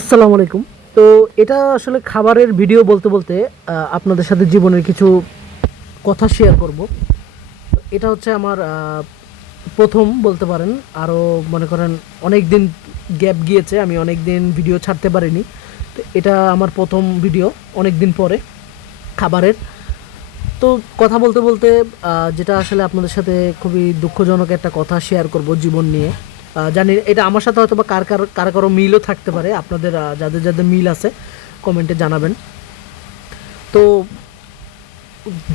আসসালামু আলাইকুম। তো এটা আসলে খাবারের ভিডিও বলতে বলতে আপনাদের সাথে জীবনের কিছু কথা শেয়ার করব। এটা হচ্ছে আমার প্রথম বলতে পারেন। আরও মনে করেন অনেক দিন গ্যাপ গিয়েছে, আমি অনেক দিন ভিডিও ছাড়তে পারিনি। তো এটা আমার প্রথম ভিডিও অনেক দিন পরে খাবারের। তো কথা বলতে বলতে যেটা আসলে আপনাদের সাথে খুবই দুঃখজনক একটা কথা শেয়ার করব জীবন নিয়ে। জানি, এটা আমার সাথে হয়তো বা কার কার কার কারও মিলও থাকতে পারে। আপনাদের যাদের যাদের মিল আছে, কমেন্টে জানাবেন। তো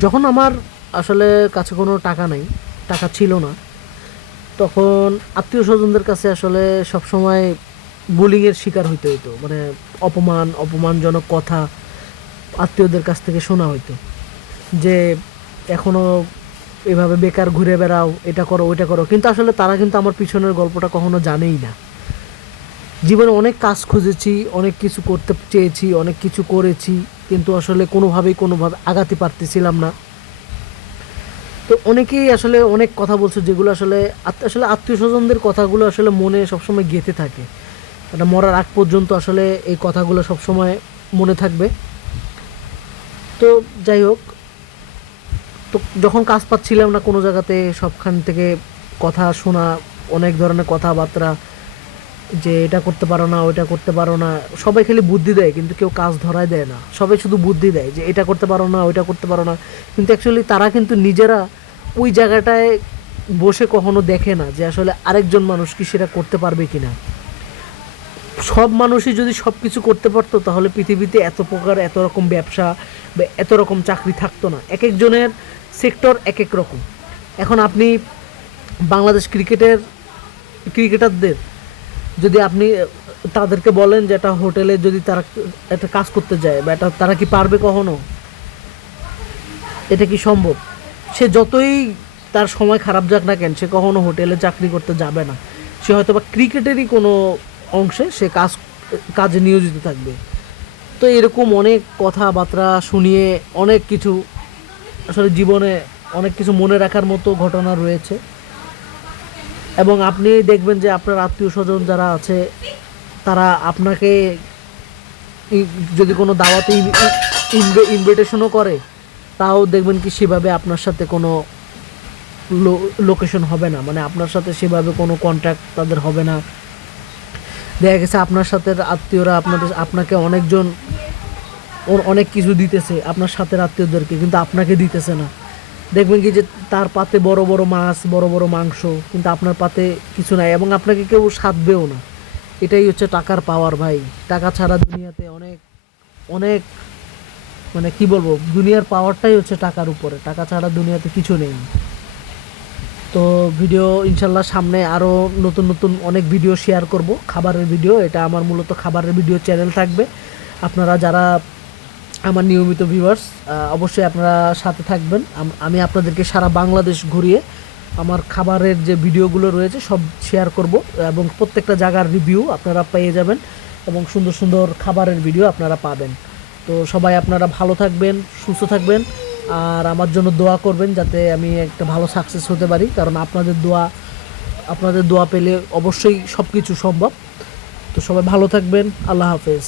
যখন আমার আসলে কাছে কোনো টাকা নাই, টাকা ছিল না, তখন আত্মীয় স্বজনদের কাছে আসলে সবসময় বুলিংয়ের শিকার হইতে হইতো। মানে অপমান, অপমানজনক কথা আত্মীয়দের কাছ থেকে শোনা হইতো। যে এখনও এভাবে বেকার ঘুরে বেড়াও, এটা করো, ওইটা করো। কিন্তু আসলে তারা কিন্তু আমার পিছনের গল্পটা কখনো জানেই না। জীবনে অনেক কাজ খুঁজেছি, অনেক কিছু করতে চেয়েছি, অনেক কিছু করেছি, কিন্তু আসলে কোনোভাবেই কোনোভাবে আগাতে পারতেছিলাম না। তো অনেকেই আসলে অনেক কথা বলছে যেগুলো আসলে আসলে আত্মীয় স্বজনদের কথাগুলো আসলে মনে সবসময় গেঁথে থাকে। এটা মরার আগ পর্যন্ত আসলে এই কথাগুলো সবসময় মনে থাকবে। তো যাই হোক তো যখন কাজ পাচ্ছিলাম না কোনো জায়গাতে, সবখান থেকে কথা শোনা, অনেক ধরনের কথাবার্তা, যে এটা করতে পারো না, ওইটা করতে পারো না, সবাই খালি বুদ্ধি দেয়, কিন্তু কেউ কাজ ধরায় দেয় না। সবাই শুধু বুদ্ধি দেয় যে এটা করতে পারো না, ওইটা করতে পারো না। কিন্তু অ্যাকচুয়ালি তারা কিন্তু নিজেরা ওই জায়গাটায় বসে কখনো দেখে না যে আসলে আরেকজন মানুষ কি সেটা করতে পারবে কিনা। সব মানুষই যদি সব কিছু করতে পারতো, তাহলে পৃথিবীতে এত প্রকার, এত রকম ব্যবসা বা এত রকম চাকরি থাকতো না। এক একজনের সেক্টর এক এক রকম। এখন আপনি বাংলাদেশ ক্রিকেটের ক্রিকেটারদের যদি আপনি, তাদেরকে বলেন যে একটা হোটেলে যদি তারা একটা কাজ করতে যায় বা এটা তারা কি পারবে কখনো? এটা কি সম্ভব? সে যতই তার সময় খারাপ যাক না কেন, সে কখনো হোটেলে চাকরি করতে যাবে না। সে হয়তো বা ক্রিকেটেরই কোনো অংশে সে কাজ, কাজে নিয়োজিত থাকবে। তো এরকম অনেক কথাবার্তা শুনিয়ে অনেক কিছু আসলে জীবনে অনেক কিছু মনে রাখার মতো ঘটনা রয়েছে। এবং আপনি দেখবেন যে আপনার আত্মীয় স্বজন যারা আছে, তারা আপনাকে যদি কোনো দাওয়াতে ইনভিটেশনও করে, তাও দেখবেন কি সেভাবে আপনার সাথে কোনো লোকেশন হবে না। মানে আপনার সাথে সেভাবে কোনো কন্ট্যাক্ট তাদের হবে না। দেখা গেছে আপনার সাথে আত্মীয়রা আপনাদের, আপনাকে অনেকজন ওর অনেক কিছু দিতেছে আপনার সাথে আত্মীয়দেরকে, কিন্তু আপনাকে দিতেছে না। দেখবেন কি যে তার পাতে বড় বড় মাছ, বড় বড় মাংস, কিন্তু আপনার পাতে কিছু নাই এবং আপনাকে কেউ সাধবেও না। এটাই হচ্ছে টাকার পাওয়ার ভাই। টাকা ছাড়া দুনিয়াতে অনেক অনেক মানে কি বলব, দুনিয়ার পাওয়ারটাই হচ্ছে টাকার উপরে। টাকা ছাড়া দুনিয়াতে কিছু নেই। তো ভিডিও ইনশাল্লাহ সামনে আরও নতুন নতুন অনেক ভিডিও শেয়ার করব। খাবারের ভিডিও এটা আমার মূলত খাবারের ভিডিও চ্যানেল থাকবে। আপনারা যারা আমার নিয়মিত ভিউয়ার্স অবশ্যই আপনারা সাথে থাকবেন। আমি আপনাদেরকে সারা বাংলাদেশ ঘুরিয়ে আমার খাবারের যে ভিডিওগুলো রয়েছে সব শেয়ার করব এবং প্রত্যেকটা জায়গার রিভিউ আপনারা পেয়ে যাবেন এবং সুন্দর সুন্দর খাবারের ভিডিও আপনারা পাবেন। তো সবাই আপনারা ভালো থাকবেন, সুস্থ থাকবেন, আর আমার জন্য দোয়া করবেন যাতে আমি একটা ভালো সাকসেস হতে পারি, কারণ আপনাদের দোয়া আপনাদের দোয়া পেলে অবশ্যই সব কিছু সম্ভব। তো সবাই ভালো থাকবেন, আল্লাহ হাফেজ।